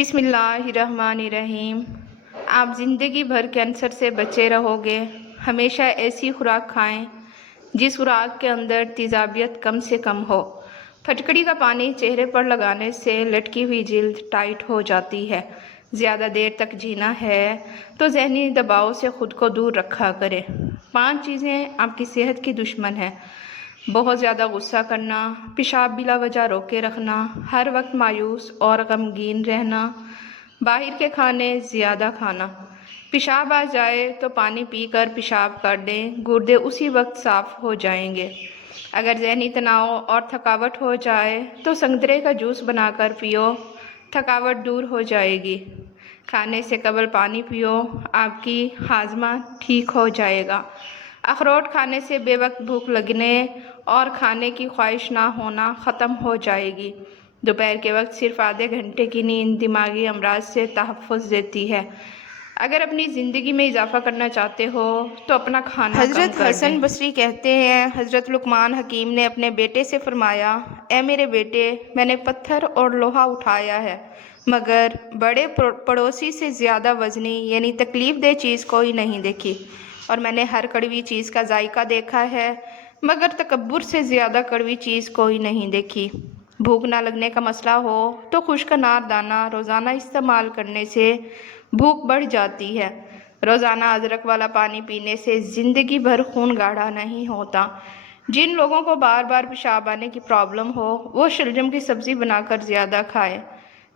बिस्मिल्लाहिर्रहमानिर्रहीम। आप ज़िंदगी भर कैंसर से बचे रहोगे। हमेशा ऐसी खुराक खाएं जिस खुराक के अंदर तेज़ाबियत कम से कम हो। फटकड़ी का पानी चेहरे पर लगाने से लटकी हुई जिल्द टाइट हो जाती है। ज़्यादा देर तक जीना है तो ज़हनी दबाव से ख़ुद को दूर रखा करें। 5 चीज़ें आपकी सेहत की दुश्मन हैं। बहुत ज़्यादा गुस्सा करना, पेशाब बिला वजह रोके रखना, हर वक्त मायूस और गमगीन रहना, बाहर के खाने ज़्यादा खाना, पेशाब आ जाए तो पानी पीकर पेशाब कर दें, गुर्दे उसी वक्त साफ़ हो जाएंगे। अगर ज़हनी तनाव और थकावट हो जाए तो संतरे का जूस बनाकर पियो, थकावट दूर हो जाएगी। खाने से कबल पानी पियो, आपकी हाजमा ठीक हो जाएगा। अखरोट खाने से बेवक्त भूख लगने और खाने की ख्वाहिश ना होना ख़त्म हो जाएगी। दोपहर के वक्त सिर्फ आधे घंटे की नींद दिमागी अमराज से तहफ़्फ़ुज़ देती है। अगर अपनी ज़िंदगी में इजाफ़ा करना चाहते हो तो अपना खाना कम कर दें। हज़रत हसन बसरी कहते हैं, हज़रत लुक़मान हकीम ने अपने बेटे से फरमाया, ए मेरे बेटे, मैंने पत्थर और लोहा उठाया है मगर बड़े पड़ोसी से ज़्यादा वज़नी यानी तकलीफ़ दे चीज़ कोई नहीं देखी, और मैंने हर कड़वी चीज़ का जायका देखा है मगर तकब्बुर से ज़्यादा कड़वी चीज़ कोई नहीं देखी। भूख ना लगने का मसला हो तो खुश्क अनार दाना रोज़ाना इस्तेमाल करने से भूख बढ़ जाती है। रोज़ाना अदरक वाला पानी पीने से ज़िंदगी भर खून गाढ़ा नहीं होता। जिन लोगों को बार बार पेशाब आने की प्रॉब्लम हो वो शलजम की सब्ज़ी बनाकर ज़्यादा खाएं।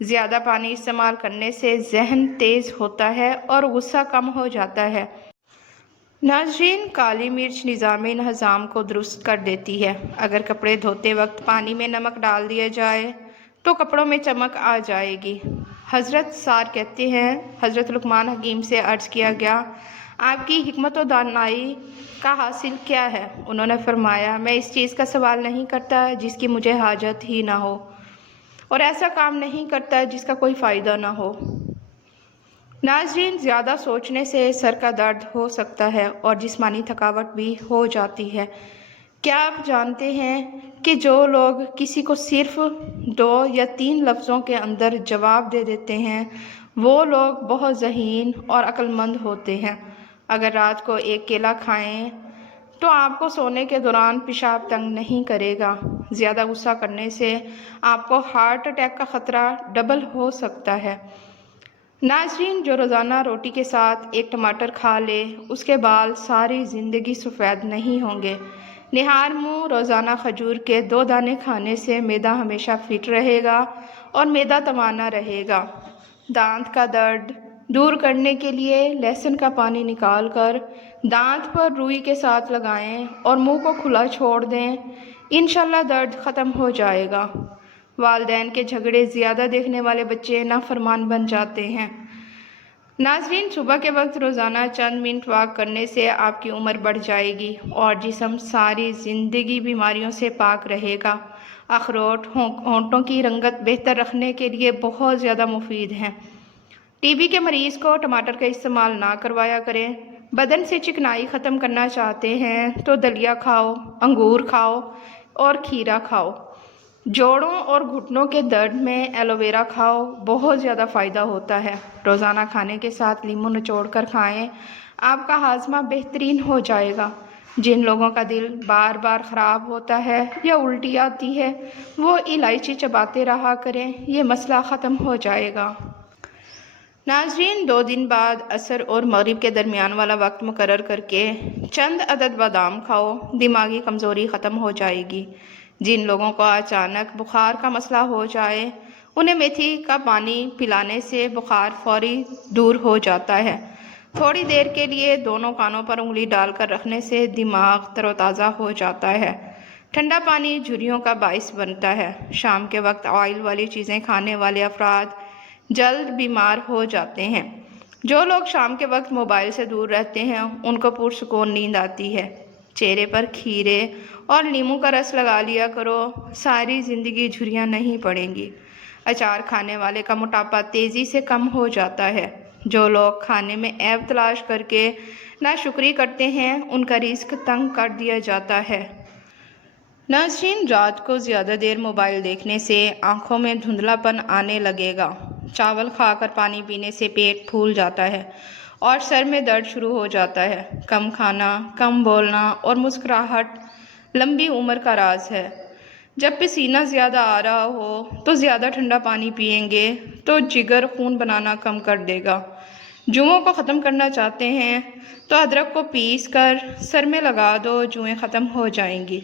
ज़्यादा पानी इस्तेमाल करने से जहन तेज़ होता है और गुस्सा कम हो जाता है। नाज़रीन, काली मिर्च निज़ाम को दुरुस्त कर देती है। अगर कपड़े धोते वक्त पानी में नमक डाल दिया जाए तो कपड़ों में चमक आ जाएगी। हज़रत सार कहते हैं, हज़रत लुक़मान हकीम से अर्ज़ किया गया, आपकी हिकमत और दानाई का हासिल क्या है? उन्होंने फरमाया, मैं इस चीज़ का सवाल नहीं करता जिसकी मुझे हाजत ही ना हो, और ऐसा काम नहीं करता जिसका कोई फ़ायदा ना हो। नाज़रीन, ज़्यादा सोचने से सर का दर्द हो सकता है और जिस्मानी थकावट भी हो जाती है। क्या आप जानते हैं कि जो लोग किसी को सिर्फ 2 या 3 लफ्ज़ों के अंदर जवाब दे देते हैं वो लोग बहुत ज़हीन और अक्लमंद होते हैं। अगर रात को 1 केला खाएं तो आपको सोने के दौरान पेशाब तंग नहीं करेगा। ज़्यादा गुस्सा करने से आपको हार्ट अटैक का ख़तरा डबल हो सकता है। नाज़रीन, जो रोज़ाना रोटी के साथ 1 टमाटर खा ले उसके बाल सारी ज़िंदगी सफ़ेद नहीं होंगे। निहार मुँह रोज़ाना खजूर के 2 दाने खाने से मैदा हमेशा फिट रहेगा और मैदा तवाना रहेगा। दांत का दर्द दूर करने के लिए लहसुन का पानी निकाल कर दांत पर रुई के साथ लगाएं और मुंह को खुला छोड़ दें, इंशाल्लाह दर्द ख़त्म हो जाएगा। वालिदैन के झगड़े ज़्यादा देखने वाले बच्चे नाफरमान बन जाते हैं। नाज़रीन, सुबह के वक्त रोज़ाना चंद मिनट वॉक करने से आपकी उम्र बढ़ जाएगी और जिस्म सारी ज़िंदगी बीमारियों से पाक रहेगा। अखरोट होंठों की रंगत बेहतर रखने के लिए बहुत ज़्यादा मुफीद हैं। टीबी के मरीज़ को टमाटर का इस्तेमाल ना करवाया करें। बदन से चिकनाई ख़त्म करना चाहते हैं तो दलिया खाओ, अंगूर खाओ और खीरा खाओ। जोड़ों और घुटनों के दर्द में एलोवेरा खाओ, बहुत ज़्यादा फ़ायदा होता है। रोज़ाना खाने के साथ नींबू निचोड़ कर खाएं, आपका हाजमा बेहतरीन हो जाएगा। जिन लोगों का दिल बार बार ख़राब होता है या उल्टी आती है वो इलायची चबाते रहा करें, ये मसला ख़त्म हो जाएगा। नाज़रीन, 2 दिन बाद असर और मगरिब के दरमियान वाला वक्त मुकर्रर करके चंद अदद बादाम खाओ, दिमागी कमज़ोरी ख़त्म हो जाएगी। जिन लोगों को अचानक बुखार का मसला हो जाए उन्हें मेथी का पानी पिलाने से बुखार फौरी दूर हो जाता है। थोड़ी देर के लिए दोनों कानों पर उंगली डालकर रखने से दिमाग तरोताज़ा हो जाता है। ठंडा पानी झुर्रियों का बाइस बनता है। शाम के वक्त ऑयल वाली चीज़ें खाने वाले अफराद जल्द बीमार हो जाते हैं। जो लोग शाम के वक्त मोबाइल से दूर रहते हैं उनको पुरसुकून नींद आती है। चेहरे पर खीरे और नींबू का रस लगा लिया करो, सारी ज़िंदगी झुर्रियाँ नहीं पड़ेंगी। अचार खाने वाले का मोटापा तेज़ी से कम हो जाता है। जो लोग खाने में ऐब तलाश करके नाशुक्री करते हैं उनका रिज़्क तंग कर दिया जाता है। नाज़रीन, रात को ज़्यादा देर मोबाइल देखने से आँखों में धुंधलापन आने लगेगा। چاول کھا کر پانی پینے سے پیٹ پھول جاتا ہے اور سر میں درد شروع ہو جاتا ہے۔ کم کھانا، کم بولنا اور مسکراہٹ لمبی عمر کا راز ہے۔ جب پسینہ زیادہ آ رہا ہو تو زیادہ ٹھنڈا پانی پئیں گے تو جگر خون بنانا کم کر دے گا۔ جوؤں کو ختم کرنا چاہتے ہیں تو ادرک کو پیس کر سر میں لگا دو، جوئیں ختم ہو جائیں گی۔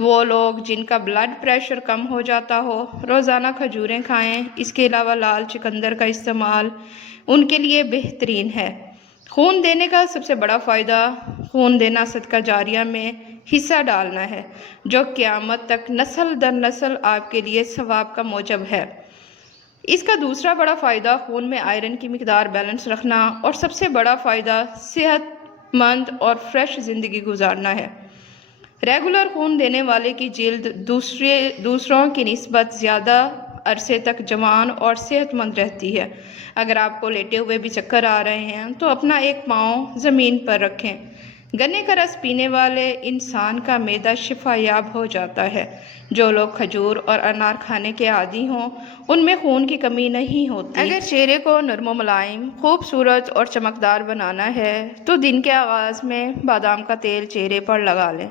وہ لوگ جن کا بلڈ پریشر کم ہو جاتا ہو روزانہ کھجوریں کھائیں۔ اس کے علاوہ لال چقندر کا استعمال ان کے لیے بہترین ہے۔ خون دینے کا سب سے بڑا فائدہ خون دینا صدقہ جاریہ میں حصہ ڈالنا ہے، جو قیامت تک نسل در نسل آپ کے لیے ثواب کا موجب ہے۔ اس کا دوسرا بڑا فائدہ خون میں آئرن کی مقدار بیلنس رکھنا اور سب سے بڑا فائدہ صحت مند اور فریش زندگی گزارنا ہے۔ ریگولر خون دینے والے کی جلد دوسروں کی نسبت زیادہ عرصے تک جوان اور صحت مند رہتی ہے۔ اگر آپ کو لیٹے ہوئے بھی چکر آ رہے ہیں تو اپنا ایک پاؤں زمین پر رکھیں۔ گنے کا رس پینے والے انسان کا معدہ شفا یاب ہو جاتا ہے۔ جو لوگ کھجور اور انار کھانے کے عادی ہوں ان میں خون کی کمی نہیں ہوتی۔ اگر چہرے کو نرم و ملائم، خوبصورت اور چمکدار بنانا ہے تو دن کے آغاز میں بادام کا تیل چہرے پر لگا لیں۔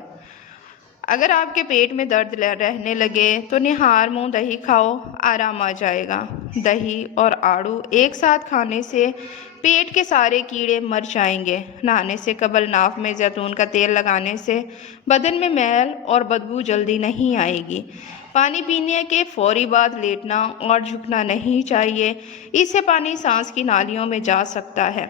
اگر آپ کے پیٹ میں درد رہنے لگے تو نہار منہ دہی کھاؤ، آرام آ جائے گا۔ دہی اور آڑو ایک ساتھ کھانے سے پیٹ کے سارے کیڑے مر جائیں گے۔ نہانے سے قبل ناف میں زیتون کا تیل لگانے سے بدن میں میل اور بدبو جلدی نہیں آئے گی۔ پانی پینے کے فوری بعد لیٹنا اور جھکنا نہیں چاہیے، اس سے پانی سانس کی نالیوں میں جا سکتا ہے۔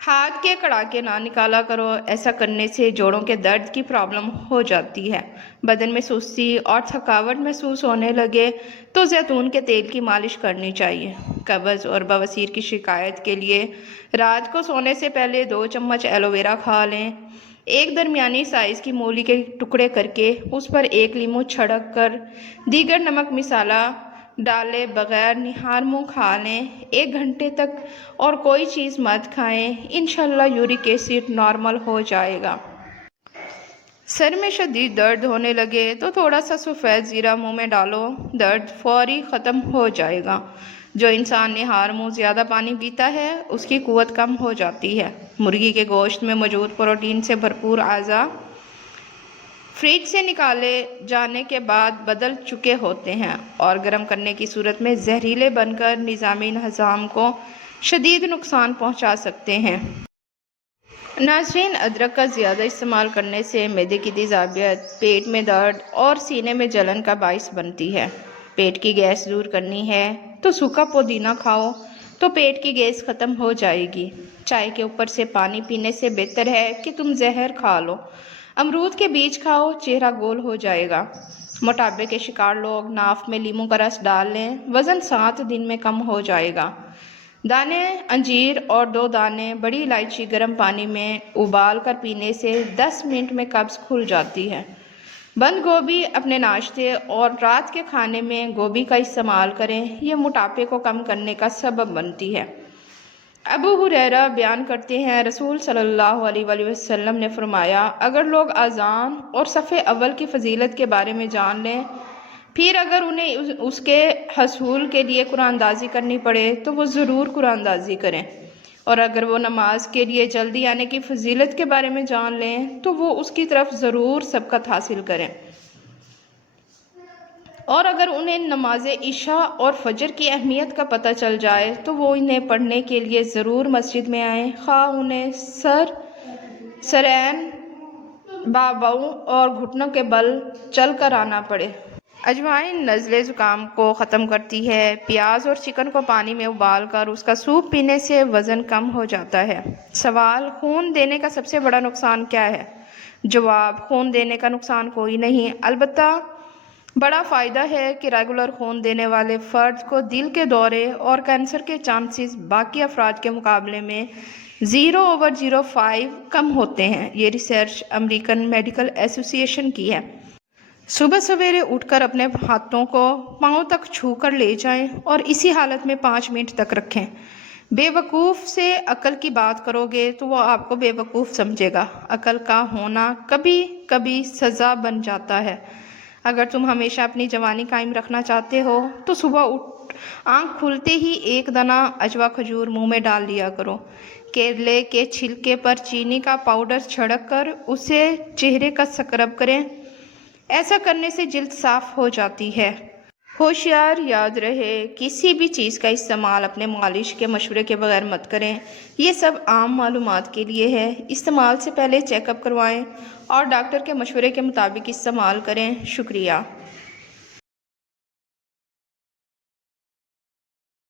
ہاتھ کے کڑاکے نہ نکالا کرو، ایسا کرنے سے جوڑوں کے درد کی پرابلم ہو جاتی ہے۔ بدن میں سستی اور تھکاوٹ محسوس ہونے لگے تو زیتون کے تیل کی مالش کرنی چاہیے۔ قبض اور بواسیر کی شکایت کے لیے رات کو سونے سے پہلے 2 چمچ ایلو ویرا کھا لیں۔ ایک درمیانی سائز کی مولی کے ٹکڑے کر کے اس پر 1 لیموں چھڑک کر دیگر نمک مسالہ ڈالے بغیر نہار منہ کھا لیں 1 گھنٹے تک، اور کوئی چیز مت کھائیں۔ انشاءاللہ یورک ایسڈ نارمل ہو جائے گا۔ سر میں شدید درد ہونے لگے تو تھوڑا سا سفید زیرہ منہ میں ڈالو، درد فوری ختم ہو جائے گا۔ جو انسان نہار منہ زیادہ پانی پیتا ہے اس کی قوت کم ہو جاتی ہے۔ مرغی کے گوشت میں موجود پروٹین سے بھرپور اعضاء فریج سے نکالے جانے کے بعد بدل چکے ہوتے ہیں اور گرم کرنے کی صورت میں زہریلے بن کر نظامی نظام کو شدید نقصان پہنچا سکتے ہیں۔ ناظرین، ادرک کا زیادہ استعمال کرنے سے معدے کی تیزابیت، پیٹ میں درد اور سینے میں جلن کا باعث بنتی ہے۔ پیٹ کی گیس دور کرنی ہے تو سوکھا پودینہ کھاؤ تو پیٹ کی گیس ختم ہو جائے گی۔ چائے کے اوپر سے پانی پینے سے بہتر ہے کہ تم زہر کھا لو۔ امرود کے بیج کھاؤ، چہرہ گول ہو جائے گا۔ موٹاپے کے شکار لوگ ناف میں لیموں کا رس ڈال لیں، وزن 7 دن میں کم ہو جائے گا۔ دانے انجیر اور 2 دانے بڑی الائچی گرم پانی میں ابال کر پینے سے 10 منٹ میں قبض کھل جاتی ہے۔ بند گوبھی اپنے ناشتے اور رات کے کھانے میں گوبھی کا استعمال کریں، یہ موٹاپے کو کم کرنے کا سبب بنتی ہے۔ ابو ہریرہ بیان کرتے ہیں، رسول صلی اللہ علیہ وآلہ وسلم نے فرمایا، اگر لوگ اذان اور صف اول کی فضیلت کے بارے میں جان لیں، پھر اگر انہیں اس کے حصول کے لیے قرآن اندازی کرنی پڑے تو وہ ضرور قرآن اندازی کریں، اور اگر وہ نماز کے لیے جلدی آنے کی فضیلت کے بارے میں جان لیں تو وہ اس کی طرف ضرور سبقت حاصل کریں، اور اگر انہیں نماز عشاء اور فجر کی اہمیت کا پتہ چل جائے تو وہ انہیں پڑھنے کے لیے ضرور مسجد میں آئیں، خواہ انہیں سرین، باباؤں اور گھٹنوں کے بل چل کر آنا پڑے۔ اجوائن نزلے زکام کو ختم کرتی ہے۔ پیاز اور چکن کو پانی میں ابال کر اس کا سوپ پینے سے وزن کم ہو جاتا ہے۔ سوال: خون دینے کا سب سے بڑا نقصان کیا ہے؟ جواب: خون دینے کا نقصان کوئی نہیں، البتہ بڑا فائدہ ہے کہ ریگولر خون دینے والے فرد کو دل کے دورے اور کینسر کے چانسز باقی افراد کے مقابلے میں 0/05 کم ہوتے ہیں۔ یہ ریسرچ امریکن میڈیکل ایسوسی ایشن کی ہے۔ صبح سویرے اٹھ کر اپنے ہاتھوں کو پاؤں تک چھو کر لے جائیں اور اسی حالت میں 5 منٹ تک رکھیں۔ بے وقوف سے عقل کی بات کرو گے تو وہ آپ کو بے وقوف سمجھے گا۔ عقل کا ہونا کبھی کبھی سزا بن جاتا ہے۔ اگر تم ہمیشہ اپنی جوانی قائم رکھنا چاہتے ہو تو صبح आँख खुलते ही एक दाना अजवा खजूर मुंह में डाल लिया करो। केले के छिलके पर चीनी का पाउडर छिड़क कर उसे चेहरे का स्क्रब करें। ऐसा करने से जिल्द साफ हो जाती है। होशियार, याद रहे, किसी भी चीज़ का इस्तेमाल अपने मालिश के मशवरे के बगैर मत करें। ये सब आम मालूमात के लिए है। इस्तेमाल से पहले चेकअप करवाएं और डॉक्टर के मशवरे के मुताबिक इस्तेमाल करें। शुक्रिया।